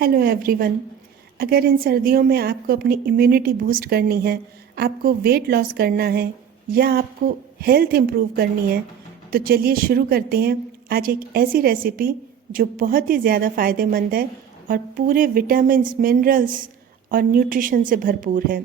Hello everyone. अगर इन सर्दियों में आपको अपनी इम्यूनिटी बूस्ट करनी है, आपको वेट लॉस करना है या आपको हेल्थ इम्प्रूव करनी है, तो चलिए शुरू करते हैं आज एक ऐसी रेसिपी जो बहुत ही ज़्यादा फ़ायदेमंद है और पूरे विटामिन्स, मिनरल्स और न्यूट्रिशन से भरपूर है।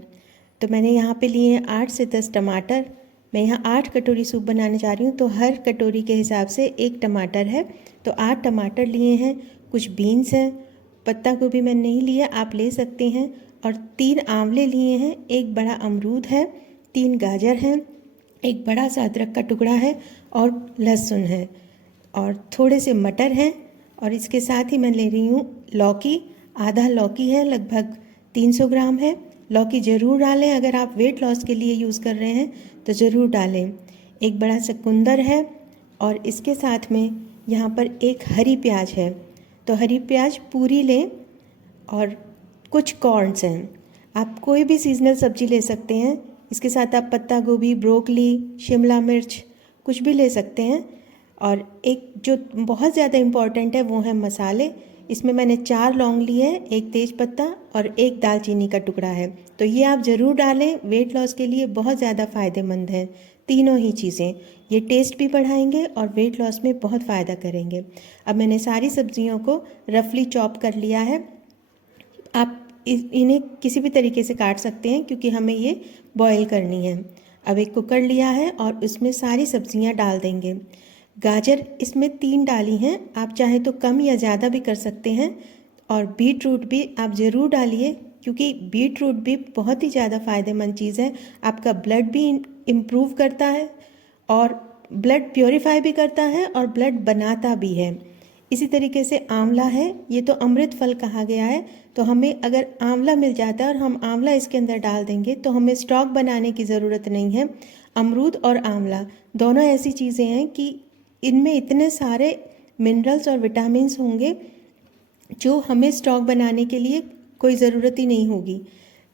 तो मैंने यहाँ पे लिए हैं 8 से 10 टमाटर। मैं यहाँ 8 कटोरी सूप बनाने जा रही हूँ, तो हर कटोरी के हिसाब से 1 टमाटर है। तो 8 टमाटर लिए हैं, कुछ बीन्स हैं, पत्ता गोभी मैंने नहीं लिया, आप ले सकते हैं, और 3 आंवले लिए हैं, एक बड़ा अमरूद है, 3 गाजर हैं, एक बड़ा सा अदरक का टुकड़ा है और लहसुन है, और थोड़े से मटर हैं। और इसके साथ ही मैं ले रही हूँ लौकी, आधा लौकी है, लगभग 300 ग्राम है। लौकी ज़रूर डालें, अगर आप वेट लॉस के लिए यूज़ कर रहे हैं तो ज़रूर डालें। एक बड़ा सा कुंदर है, और इसके साथ में यहाँ पर एक हरी प्याज है, तो हरी प्याज पूरी लें। और कुछ कॉर्न्स हैं, आप कोई भी सीजनल सब्जी ले सकते हैं। इसके साथ आप पत्ता गोभी, ब्रोकली, शिमला मिर्च कुछ भी ले सकते हैं। और एक जो बहुत ज़्यादा इम्पॉर्टेंट है वो है मसाले। इसमें मैंने 4 लौंग लिए हैं, एक तेज पत्ता और एक दालचीनी का टुकड़ा है। तो ये आप ज़रूर डालें, वेट लॉस के लिए बहुत ज़्यादा फ़ायदेमंद हैं तीनों ही चीज़ें। ये टेस्ट भी बढ़ाएंगे और वेट लॉस में बहुत फ़ायदा करेंगे। अब मैंने सारी सब्जियों को रफली चॉप कर लिया है। आप इन्हें किसी भी तरीके से काट सकते हैं क्योंकि हमें ये बॉईल करनी है। अब एक कुकर लिया है और उसमें सारी सब्जियां डाल देंगे। गाजर इसमें 3 डाली हैं, आप चाहें तो कम या ज़्यादा भी कर सकते हैं। और बीट रूट भी आप ज़रूर डालिए क्योंकि बीट रूट भी बहुत ही ज़्यादा फ़ायदेमंद चीज़ है। आपका ब्लड भी इम्प्रूव करता है और ब्लड प्योरीफाई भी करता है और ब्लड बनाता भी है। इसी तरीके से आंवला है, ये तो अमृत फल कहा गया है, तो हमें अगर आंवला मिल जाता है और हम आंवला इसके अंदर डाल देंगे तो हमें स्टॉक बनाने की ज़रूरत नहीं है। अमरूद और आंवला दोनों ऐसी चीज़ें हैं कि इनमें इतने सारे मिनरल्स और विटामिन्स होंगे जो हमें स्टॉक बनाने के लिए कोई ज़रूरत ही नहीं होगी।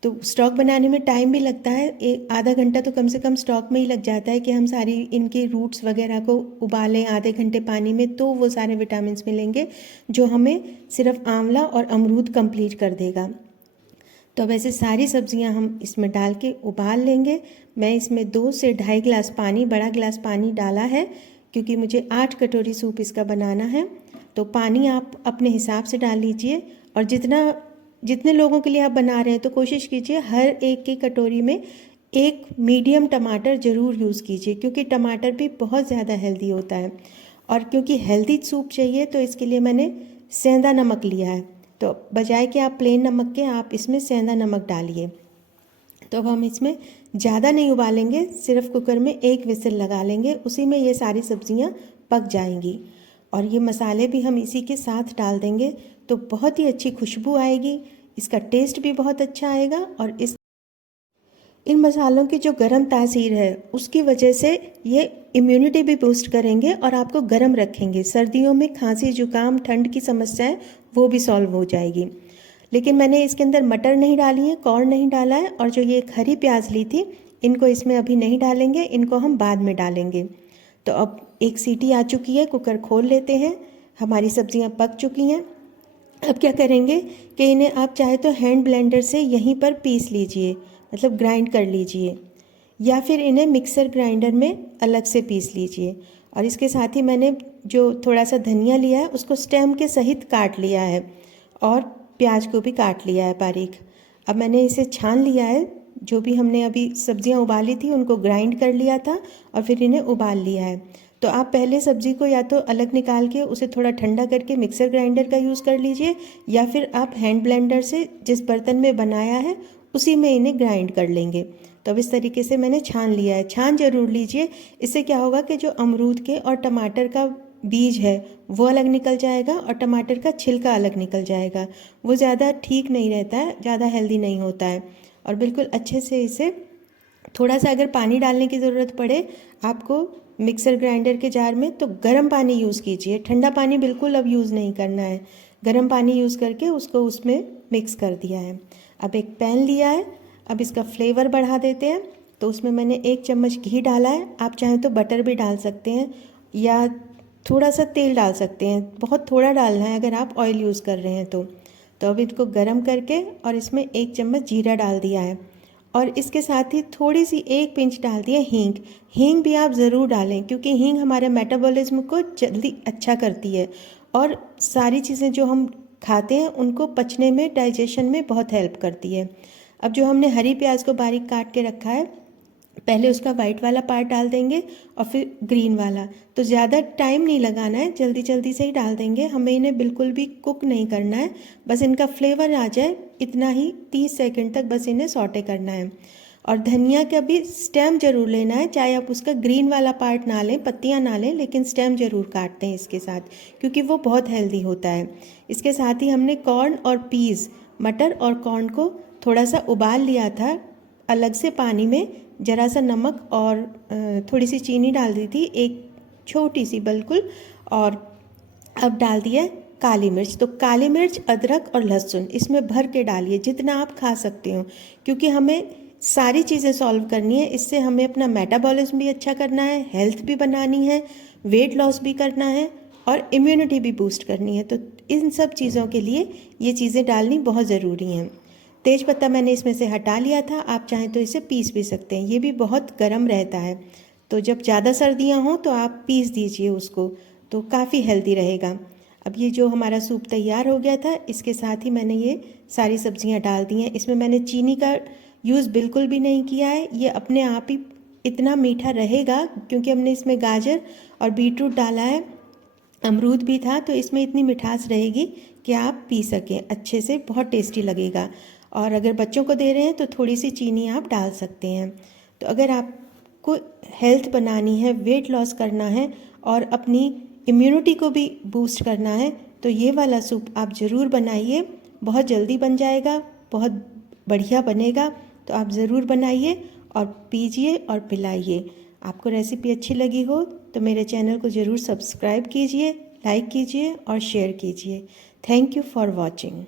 तो स्टॉक बनाने में टाइम भी लगता है, एक आधा घंटा तो कम से कम स्टॉक में ही लग जाता है कि हम सारी इनके रूट्स वगैरह को उबालें आधे घंटे पानी में, तो वो सारे विटामिन्स मिलेंगे जो हमें सिर्फ आंवला और अमरूद कंप्लीट कर देगा। तो अब ऐसे सारी सब्जियां हम इसमें डाल के उबाल लेंगे। मैं इसमें 2 से 2.5 गिलास पानी, बड़ा गिलास पानी डाला है क्योंकि मुझे 8 कटोरी सूप इसका बनाना है। तो पानी आप अपने हिसाब से डाल लीजिए, और जितने लोगों के लिए आप बना रहे हैं तो कोशिश कीजिए हर एक की कटोरी में एक मीडियम टमाटर ज़रूर यूज़ कीजिए क्योंकि टमाटर भी बहुत ज़्यादा हेल्दी होता है। और क्योंकि हेल्दी सूप चाहिए तो इसके लिए मैंने सेंधा नमक लिया है, तो बजाय कि आप प्लेन नमक के आप इसमें सेंधा नमक डालिए। तो अब हम इसमें ज़्यादा नहीं उबालेंगे, सिर्फ कुकर में 1 विसिल लगा लेंगे, उसी में ये सारी सब्जियां पक जाएंगी। और ये मसाले भी हम इसी के साथ डाल देंगे तो बहुत ही अच्छी खुशबू आएगी, इसका टेस्ट भी बहुत अच्छा आएगा। और इन मसालों की जो गर्म तासीर है उसकी वजह से ये इम्यूनिटी भी बूस्ट करेंगे और आपको गर्म रखेंगे। सर्दियों में खांसी, जुकाम, ठंड की समस्याएं वो भी सॉल्व हो जाएगी। लेकिन मैंने इसके अंदर मटर नहीं डाली है, कॉर्न नहीं डाला है, और जो ये एक हरी प्याज ली थी इनको इसमें अभी नहीं डालेंगे, इनको हम बाद में डालेंगे। तो अब एक सीटी आ चुकी है, कुकर खोल लेते हैं। हमारी सब्जियां पक चुकी हैं। अब क्या करेंगे कि इन्हें आप चाहे तो हैंड ब्लेंडर से यहीं पर पीस लीजिए, मतलब ग्राइंड कर लीजिए, या फिर इन्हें मिक्सर ग्राइंडर में अलग से पीस लीजिए। और इसके साथ ही मैंने जो थोड़ा सा धनिया लिया है उसको स्टेम के सहित काट लिया है, और प्याज को भी काट लिया है बारीक। अब मैंने इसे छान लिया है, जो भी हमने अभी सब्जियां उबाली थी उनको ग्राइंड कर लिया था और फिर इन्हें उबाल लिया है। तो आप पहले सब्जी को या तो अलग निकाल के उसे थोड़ा ठंडा करके मिक्सर ग्राइंडर का यूज़ कर लीजिए, या फिर आप हैंड ब्लेंडर से जिस बर्तन में बनाया है उसी में इन्हें ग्राइंड कर लेंगे। तो अब इस तरीके से मैंने छान लिया है, छान जरूर लीजिए। इससे क्या होगा कि जो अमरूद के और टमाटर का बीज है वो अलग निकल जाएगा और टमाटर का छिलका अलग निकल जाएगा, वो ज़्यादा ठीक नहीं रहता है, ज़्यादा हेल्दी नहीं होता है। और बिल्कुल अच्छे से इसे, थोड़ा सा अगर पानी डालने की ज़रूरत पड़े आपको मिक्सर ग्राइंडर के जार में, तो गर्म पानी यूज़ कीजिए, ठंडा पानी बिल्कुल अब यूज़ नहीं करना है। गर्म पानी यूज़ करके उसको उसमें मिक्स कर दिया है। अब एक पैन लिया है, अब इसका फ्लेवर बढ़ा देते हैं। तो उसमें मैंने 1 चम्मच घी डाला है, आप चाहें तो बटर भी डाल सकते हैं या थोड़ा सा तेल डाल सकते हैं, बहुत थोड़ा डालना है अगर आप ऑयल यूज़ कर रहे हैं तो। तो अब इसको गरम करके और इसमें 1 चम्मच जीरा डाल दिया है और इसके साथ ही थोड़ी सी 1 पिंच डाल दिया हींग। हींग भी आप ज़रूर डालें क्योंकि हींग हमारे मेटाबॉलिज्म को जल्दी अच्छा करती है और सारी चीज़ें जो हम खाते हैं उनको पचने में, डाइजेशन में बहुत हेल्प करती है। अब जो हमने हरी प्याज को बारीक काट के रखा है, पहले उसका वाइट वाला पार्ट डाल देंगे और फिर ग्रीन वाला। तो ज़्यादा टाइम नहीं लगाना है, जल्दी जल्दी से ही डाल देंगे। हमें इन्हें बिल्कुल भी कुक नहीं करना है, बस इनका फ्लेवर आ जाए इतना ही 30 सेकंड तक बस इन्हें सौटे करना है। और धनिया का भी स्टेम जरूर लेना है, चाहे आप उसका ग्रीन वाला पार्ट ना लें, पत्तियां ना लें, लेकिन स्टेम जरूर काटते हैं इसके साथ क्योंकि वो बहुत हेल्दी होता है। इसके साथ ही हमने कॉर्न और पीस, मटर और कॉर्न को थोड़ा सा उबाल लिया था अलग से पानी में, ज़रा सा नमक और थोड़ी सी चीनी डाल दी थी, एक छोटी सी बिल्कुल। और अब डाल दिया काली मिर्च। तो काली मिर्च, अदरक और लहसुन इसमें भर के डालिए जितना आप खा सकते हो, क्योंकि हमें सारी चीज़ें सॉल्व करनी है। इससे हमें अपना मेटाबॉलिज्म भी अच्छा करना है, हेल्थ भी बनानी है, वेट लॉस भी करना है और इम्यूनिटी भी बूस्ट करनी है। तो इन सब चीज़ों के लिए ये चीज़ें डालनी बहुत ज़रूरी हैं। तेज पत्ता मैंने इसमें से हटा लिया था, आप चाहें तो इसे पीस भी सकते हैं, ये भी बहुत गर्म रहता है। तो जब ज़्यादा सर्दियाँ हों तो आप पीस दीजिए उसको, तो काफ़ी हेल्दी रहेगा। अब ये जो हमारा सूप तैयार हो गया था, इसके साथ ही मैंने ये सारी सब्जियां डाल दी हैं। इसमें मैंने चीनी का यूज़ बिल्कुल भी नहीं किया है, ये अपने आप ही इतना मीठा रहेगा क्योंकि हमने इसमें गाजर और बीटरूट डाला है, अमरूद भी था, तो इसमें इतनी मिठास रहेगी कि आप पी सकें अच्छे से, बहुत टेस्टी लगेगा। और अगर बच्चों को दे रहे हैं तो थोड़ी सी चीनी आप डाल सकते हैं। तो अगर आपको हेल्थ बनानी है, वेट लॉस करना है और अपनी इम्यूनिटी को भी बूस्ट करना है, तो ये वाला सूप आप ज़रूर बनाइए। बहुत जल्दी बन जाएगा, बहुत बढ़िया बनेगा। तो आप ज़रूर बनाइए और पीजिए और पिलाइए। आपको रेसिपी अच्छी लगी हो तो मेरे चैनल को ज़रूर सब्सक्राइब कीजिए, लाइक कीजिए और शेयर कीजिए। Thank you for watching.